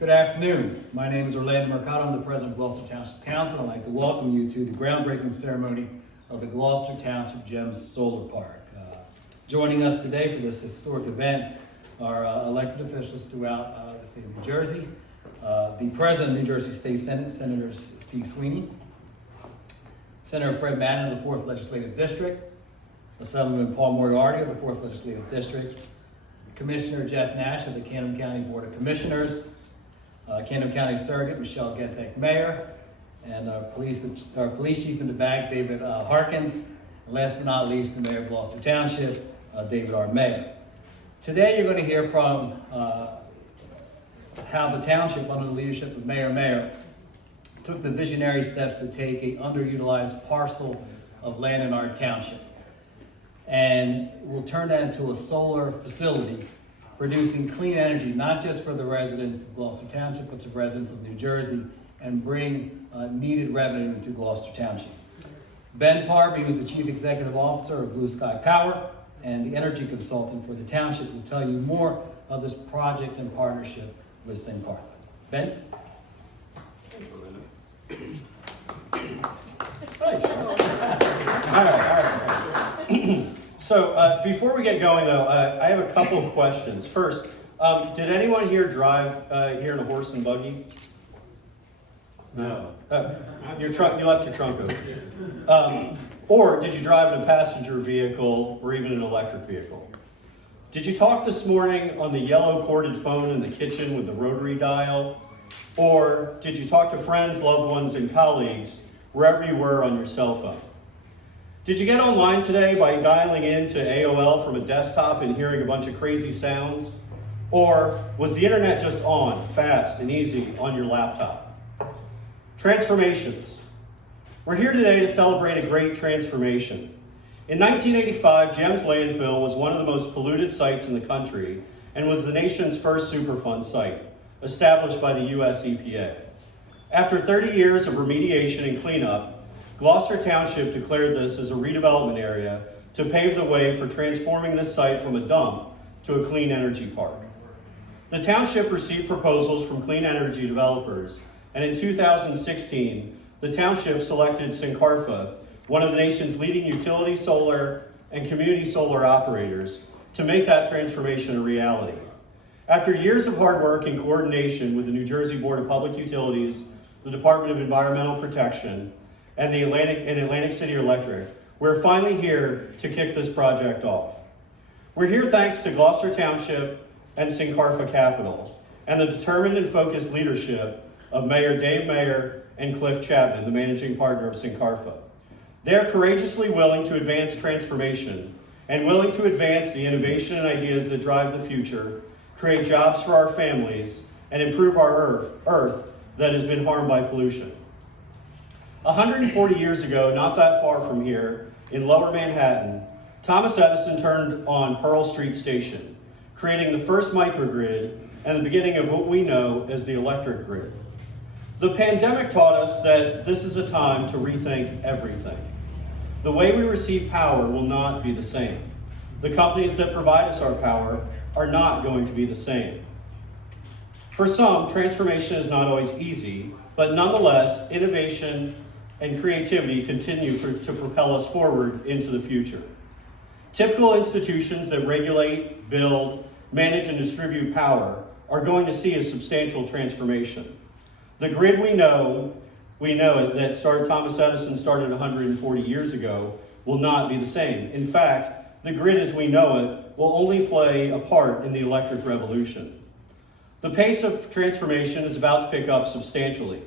Good afternoon. My name is Orlando Mercado. I'm the president of Gloucester Township Council. I'd like to welcome you to the groundbreaking ceremony of the Gloucester Township Gems Solar Park. Joining us today for this historic event are elected officials throughout the state of New Jersey. The president of New Jersey State Senate, Senator Steve Sweeney, Senator Fred Madden of the 4th Legislative District, Assemblyman Paul Moriarty of the 4th Legislative District, Commissioner Jeff Nash of the Camden County Board of Commissioners, Camden County Surrogate Michelle Gettek, Mayor, and our police chief in the back, David Harkins, and last but not least, the Mayor of Gloucester Township, David R. Mayer. Today you're going to hear from how the township, under the leadership of Mayor took the visionary steps to take an underutilized parcel of land in our township and will turn that into a solar facility producing clean energy, not just for the residents of Gloucester Township, but to residents of New Jersey, and bring needed revenue to Gloucester Township. Ben Parvey, who's the Chief Executive Officer of Blue Sky Power and the energy consultant for the township, will tell you more of this project in partnership with SunCarfa. Ben? Thanks. All right. So before we get going, though, I have a couple of questions. First, did anyone here drive here in a horse and buggy? No. You left your trunk open. Or did you drive in a passenger vehicle or even an electric vehicle? Did you talk this morning on the yellow corded phone in the kitchen with the rotary dial? Or did you talk to friends, loved ones, and colleagues wherever you were on your cell phone? Did you get online today by dialing into AOL from a desktop and hearing a bunch of crazy sounds? Or was the internet just on, fast and easy on your laptop? Transformations. We're here today to celebrate a great transformation. In 1985, Gems Landfill was one of the most polluted sites in the country and was the nation's first Superfund site, established by the US EPA. After 30 years of remediation and cleanup, Gloucester Township declared this as a redevelopment area to pave the way for transforming this site from a dump to a clean energy park. The township received proposals from clean energy developers, and in 2016, the township selected SunCarfa, one of the nation's leading utility solar and community solar operators, to make that transformation a reality. After years of hard work in coordination with the New Jersey Board of Public Utilities, the Department of Environmental Protection, and Atlantic City Electric, we're finally here to kick this project off. We're here thanks to Gloucester Township and SunCarfa Capital, and the determined and focused leadership of Mayor Dave Mayer and Cliff Chapman, the managing partner of SunCarfa. They're courageously willing to advance transformation and willing to advance the innovation and ideas that drive the future, create jobs for our families, and improve our earth that has been harmed by pollution. 140 years ago, not that far from here, in Lower Manhattan, Thomas Edison turned on Pearl Street Station, creating the first microgrid and the beginning of what we know as the electric grid. The pandemic taught us that this is a time to rethink everything. The way we receive power will not be the same. The companies that provide us our power are not going to be the same. For some, transformation is not always easy, but nonetheless, innovation and creativity continue to propel us forward into the future. Typical institutions that regulate, build, manage, and distribute power are going to see a substantial transformation. The grid we know that Thomas Edison started 140 years ago will not be the same. In fact, the grid as we know it will only play a part in the electric revolution. The pace of transformation is about to pick up substantially.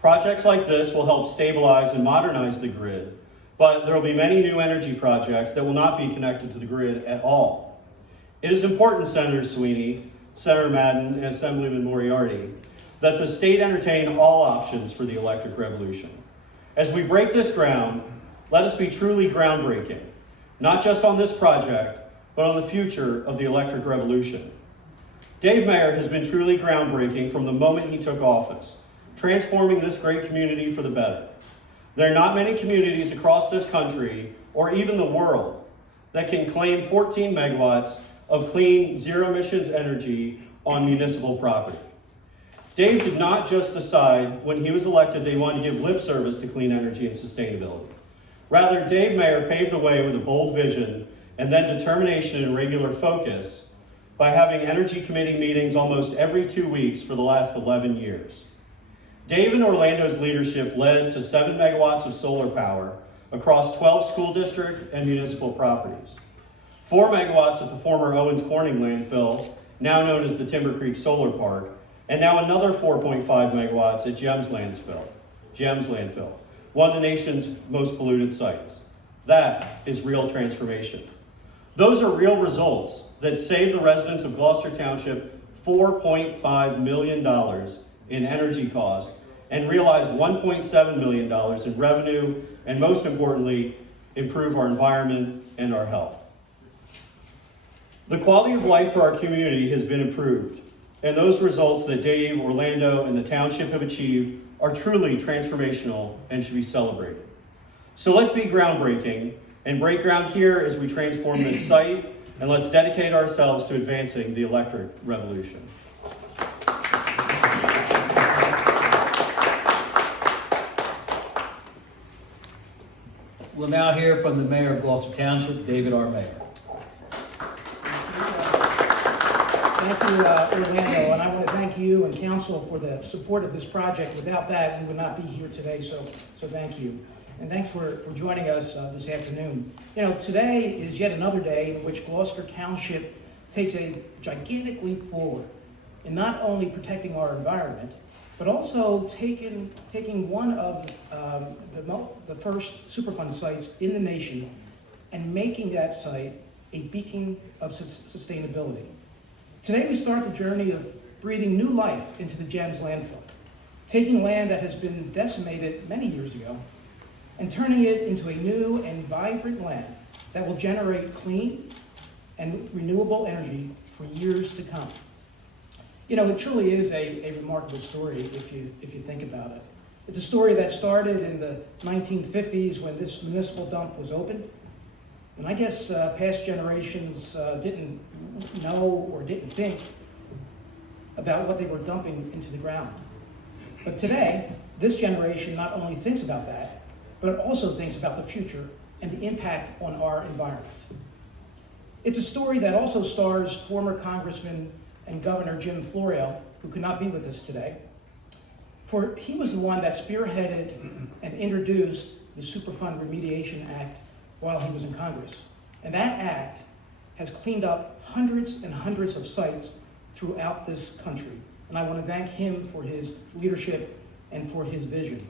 Projects like this will help stabilize and modernize the grid, but there will be many new energy projects that will not be connected to the grid at all. It is important, Senator Sweeney, Senator Madden, and Assemblyman Moriarty, that the state entertain all options for the electric revolution. As we break this ground, let us be truly groundbreaking, not just on this project, but on the future of the electric revolution. Dave Mayer has been truly groundbreaking from the moment he took office, transforming this great community for the better. There are not many communities across this country, or even the world, that can claim 14 megawatts of clean, zero emissions energy on municipal property. Dave did not just decide when he was elected they wanted to give lip service to clean energy and sustainability. Rather, Dave Mayer paved the way with a bold vision and then determination and regular focus by having Energy Committee meetings almost every 2 weeks for the last 11 years. Dave and Orlando's leadership led to 7 megawatts of solar power across 12 school district and municipal properties. 4 megawatts at the former Owens Corning landfill, now known as the Timber Creek Solar Park, and now another 4.5 megawatts at GEMS Landfill, one of the nation's most polluted sites. That is real transformation. Those are real results that save the residents of Gloucester Township $4.5 million in energy costs and realize $1.7 million in revenue, and most importantly, improve our environment and our health. The quality of life for our community has been improved, and those results that Dave, Orlando, and the Township have achieved are truly transformational and should be celebrated. So let's be groundbreaking and break ground here as we transform this site, and let's dedicate ourselves to advancing the electric revolution. We'll now hear from the Mayor of Gloucester Township, David R. Mayer. Thank you, Orlando, and I want to thank you and council for the support of this project. Without that, we would not be here today, so thank you. And thanks for joining us this afternoon. You know, today is yet another day in which Gloucester Township takes a gigantic leap forward in not only protecting our environment, but also taking one of the first Superfund sites in the nation and making that site a beacon of sustainability. Today we start the journey of breathing new life into the GEMS landfill, taking land that has been decimated many years ago and turning it into a new and vibrant land that will generate clean and renewable energy for years to come. You know, it truly is a remarkable story if you think about it. It's a story that started in the 1950s when this municipal dump was opened. And I guess past generations didn't know or didn't think about what they were dumping into the ground. But today, this generation not only thinks about that, but it also thinks about the future and the impact on our environment. It's a story that also stars former Congressman and Governor Jim Florio, who could not be with us today, for he was the one that spearheaded and introduced the Superfund Remediation Act while he was in Congress. And that act has cleaned up hundreds and hundreds of sites throughout this country. And I want to thank him for his leadership and for his vision.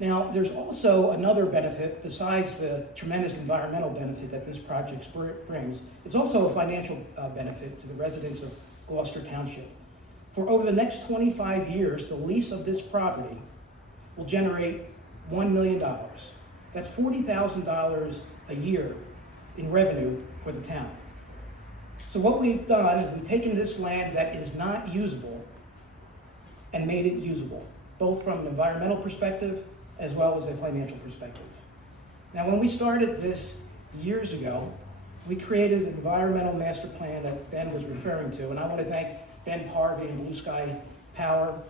Now, there's also another benefit besides the tremendous environmental benefit that this project brings. It's also a financial benefit to the residents of Gloucester Township. For over the next 25 years, the lease of this property will generate $1 million. That's $40,000 a year in revenue for the town. So what we've done is we've taken this land that is not usable and made it usable, both from an environmental perspective as well as a financial perspective. Now, when we started this years ago, we created an environmental master plan that Ben was referring to, and I want to thank Ben Parvey and Blue Sky Power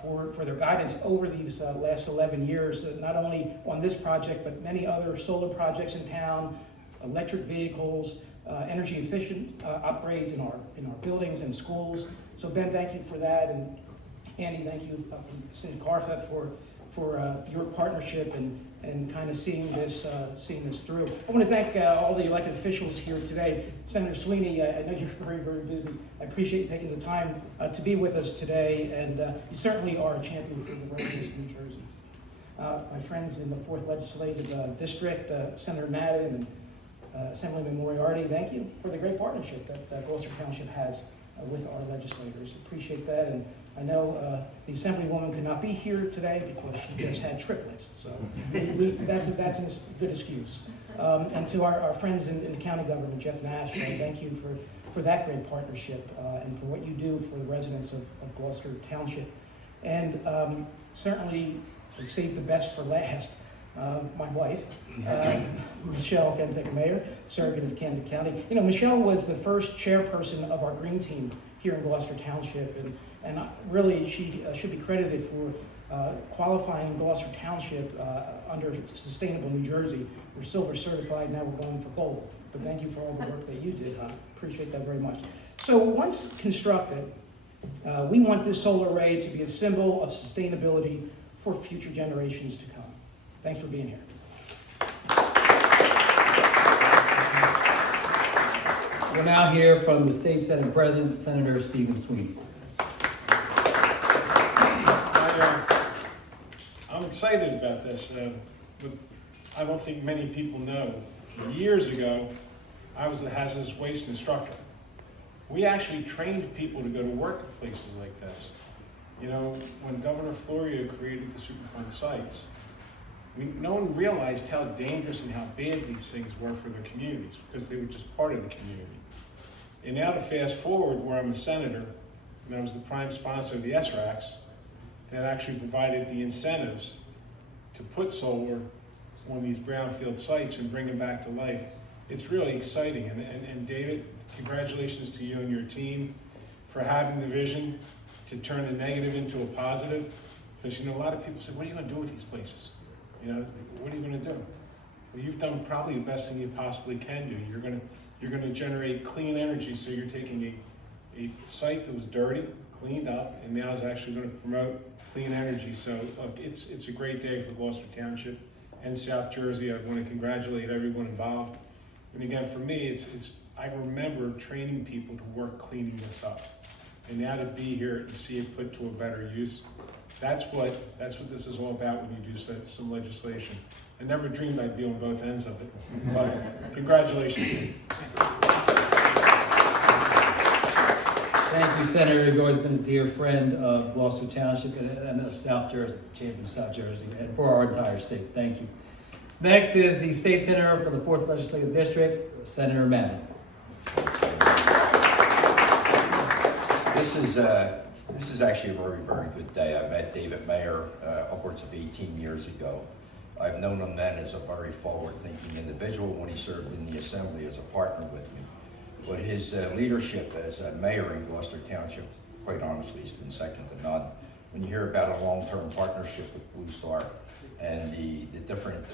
for their guidance over these last 11 years, not only on this project, but many other solar projects in town, electric vehicles, energy efficient upgrades in our buildings and schools. So Ben, thank you for that, and Andy, thank you from Cindy Carfa for your partnership and kind of seeing this through. I want to thank all the elected officials here today. Senator Sweeney, I know you're very, very busy. I appreciate you taking the time to be with us today, and you certainly are a champion for the residents of New Jersey. My friends in the 4th Legislative District, Senator Madden and Assemblyman Moriarty, thank you for the great partnership that Gloucester Township has with our legislators. Appreciate that. And I know the Assemblywoman could not be here today because she just had triplets, so that's a good excuse. And to our friends in the county government, Jeff Nash, thank you for that great partnership and for what you do for the residents of Gloucester Township. And certainly, save the best for last. My wife, Michelle Kentucky Mayor, surrogate of Camden County. You know, Michelle was the first chairperson of our green team here in Gloucester Township. And really, she should be credited for qualifying Gloucester Township under Sustainable New Jersey. We're silver certified, now we're going for gold. But thank you for all the work that you did. I appreciate that very much. So once constructed, we want this solar array to be a symbol of sustainability for future generations to come. Thanks for being here. We'll now hear from the State Senate President, Senator Stephen Sweeney. I'm excited about this, but I don't think many people know. Years ago, I was a hazardous waste instructor. We actually trained people to go to work at places like this. You know, when Governor Florio created the Superfund sites, no one realized how dangerous and how bad these things were for their communities because they were just part of the community. And now to fast forward where I'm a senator, and I was the prime sponsor of the SRACs, that actually provided the incentives to put solar on these brownfield sites and bring them back to life. It's really exciting. And David, congratulations to you and your team for having the vision to turn the negative into a positive. Because, you know, a lot of people say, what are you going to do with these places? You know, what are you going to do? Well, you've done probably the best thing you possibly can do. You're going to generate clean energy. So you're taking a site that was dirty, cleaned up, and now is actually going to promote clean energy. So look, it's a great day for Gloucester Township and South Jersey. I want to congratulate everyone involved. And again, for me, I remember training people to work cleaning this up, and now to be here and see it put to a better use. That's what this is all about when you do some legislation. I never dreamed I'd be on both ends of it, but congratulations. Thank you, Senator. You've always been a dear friend of Gloucester Township and of South Jersey, champion of South Jersey, and for our entire state. Thank you. Next is the State Senator for the 4th Legislative District, Senator Madden. This is actually a very, very good day. I met David Mayer upwards of 18 years ago. I've known him then as a very forward-thinking individual when he served in the Assembly as a partner with me. But his leadership as a mayor in Gloucester Township, quite honestly, has been second to none. When you hear about a long-term partnership with Blue Star and the different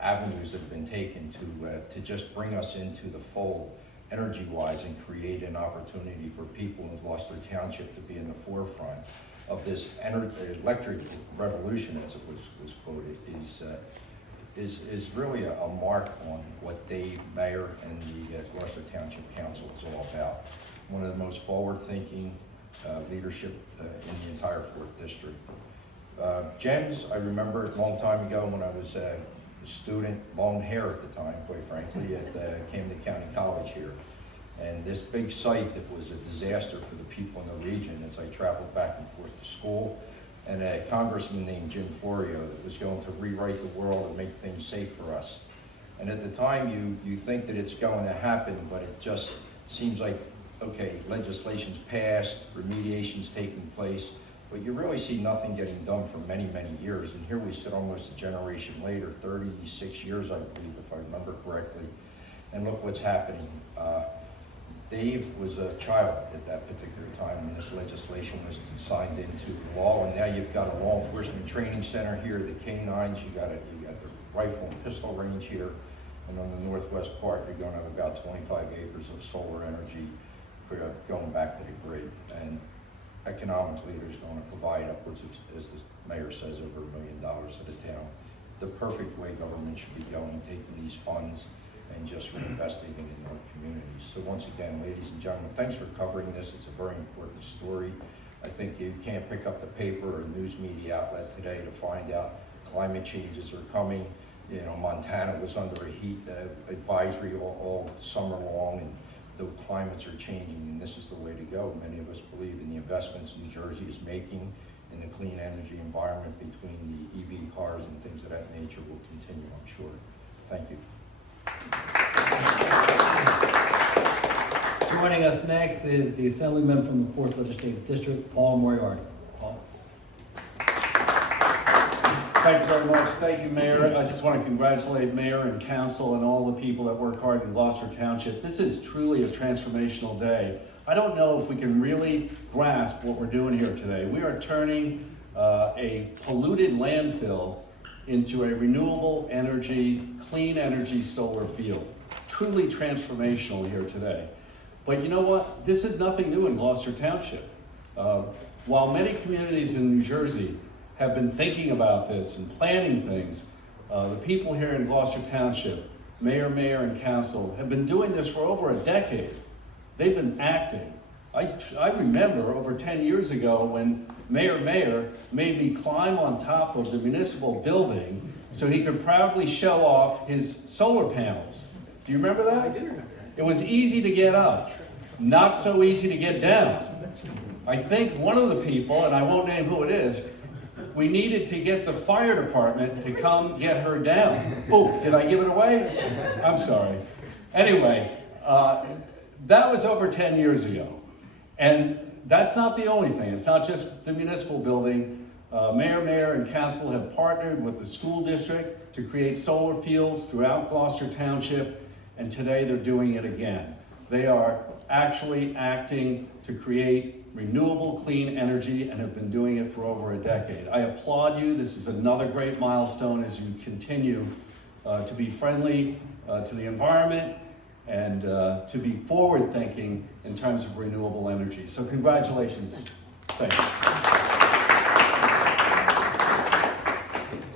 avenues that have been taken to just bring us into the fold energy-wise and create an opportunity for people in Gloucester Township to be in the forefront of this electric revolution, as it was quoted, is really a mark on what Dave Mayer and the Gloucester Township Council is all about. One of the most forward-thinking leadership in the entire 4th District. Gems, I remember a long time ago when I was a student, long hair at the time, quite frankly, at Camden County College here. And this big site that was a disaster for the people in the region as I traveled back and forth to school, and a congressman named Jim Florio that was going to rewrite the world and make things safe for us. And at the time, you think that it's going to happen, but it just seems like, okay, legislation's passed, remediation's taking place, but you really see nothing getting done for many, many years. And here we sit almost a generation later, 36 years, I believe, if I remember correctly, and look what's happening. Dave was a child at that particular time when this legislation was signed into law, and now you've got a law enforcement training center here, the K-9s, you got the rifle and pistol range here, and on the northwest part, you're going to have about 25 acres of solar energy going back to the grid. And economically, there's going to provide upwards of, as the mayor says, over $1 million to the town. The perfect way government should be going, taking these funds and just reinvesting it in our communities. So once again, ladies and gentlemen, thanks for covering this. It's a very important story. I think you can't pick up the paper or news media outlet today to find out climate changes are coming. You know, Montana was under a heat advisory all summer long, and the climates are changing, and this is the way to go. Many of us believe in the investments New Jersey is making in the clean energy environment between the EV cars and things of that nature will continue, I'm sure. Thank you. Joining us next is the Assemblyman from the 4th Legislative District, Paul Moriarty. Paul. Thank you very much. Thank you, Mayor. I just want to congratulate Mayor and Council and all the people that work hard in Gloucester Township. This is truly a transformational day. I don't know if we can really grasp what we're doing here today. We are turning a polluted landfill into a renewable energy, clean energy solar field. Truly transformational here today. But you know what? This is nothing new in Gloucester Township. While many communities in New Jersey have been thinking about this and planning things, the people here in Gloucester Township, mayor, and council, have been doing this for over a decade. They've been acting. I remember over 10 years ago when Mayor made me climb on top of the municipal building so he could proudly show off his solar panels. Do you remember that? I do remember that. It was easy to get up, not so easy to get down. I think one of the people, and I won't name who it is, we needed to get the fire department to come get her down. Oh, did I give it away? I'm sorry. Anyway, that was over 10 years ago. And that's not the only thing. It's not just the municipal building. Mayor, and council have partnered with the school district to create solar fields throughout Gloucester Township, and today they're doing it again. They are actually acting to create renewable, clean energy and have been doing it for over a decade. I applaud you. This is another great milestone as you continue to be friendly to the environment and to be forward-thinking in terms of renewable energy. So congratulations. Thank you.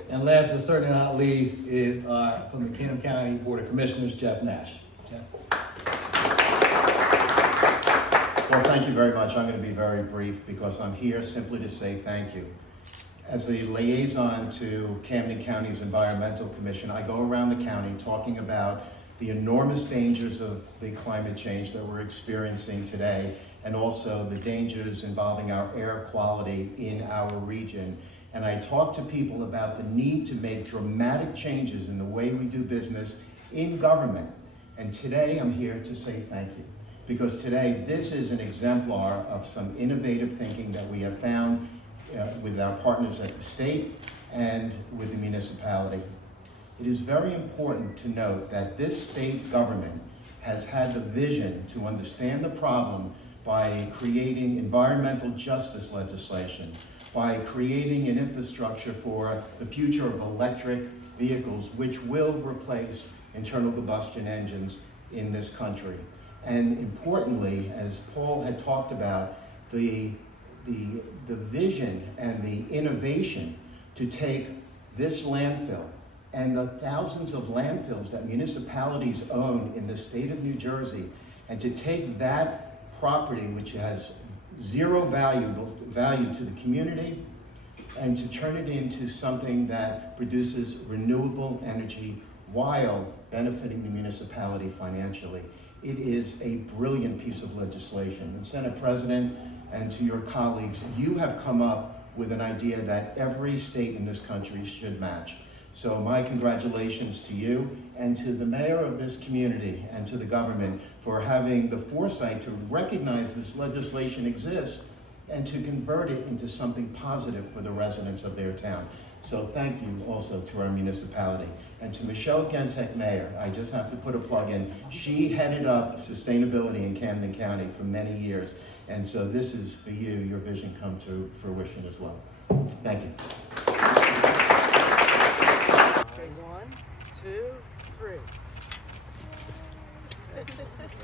And last but certainly not least is from the Kingdom County Board of Commissioners, Jeff Nash. Jeff? Well, thank you very much. I'm going to be very brief because I'm here simply to say thank you. As the liaison to Camden County's Environmental Commission, I go around the county talking about the enormous dangers of the climate change that we're experiencing today, and also the dangers involving our air quality in our region. And I talk to people about the need to make dramatic changes in the way we do business in government. And today I'm here to say thank you. Because today, this is an exemplar of some innovative thinking that we have found with our partners at the state and with the municipality. It is very important to note that this state government has had the vision to understand the problem by creating environmental justice legislation, by creating an infrastructure for the future of electric vehicles, which will replace internal combustion engines in this country. And importantly, as Paul had talked about, the vision and the innovation to take this landfill and the thousands of landfills that municipalities own in the state of New Jersey, and to take that property, which has zero value to the community, and to turn it into something that produces renewable energy while benefiting the municipality financially. It is a brilliant piece of legislation. And Senate President, and to your colleagues, you have come up with an idea that every state in this country should match. So my congratulations to you and to the mayor of this community and to the government for having the foresight to recognize this legislation exists and to convert it into something positive for the residents of their town. So thank you also to our municipality. And to Michelle Gentek, Mayor, I just have to put a plug in. She headed up sustainability in Camden County for many years. And so this is for you, your vision come to fruition as well. Thank you. 1, 2, 3.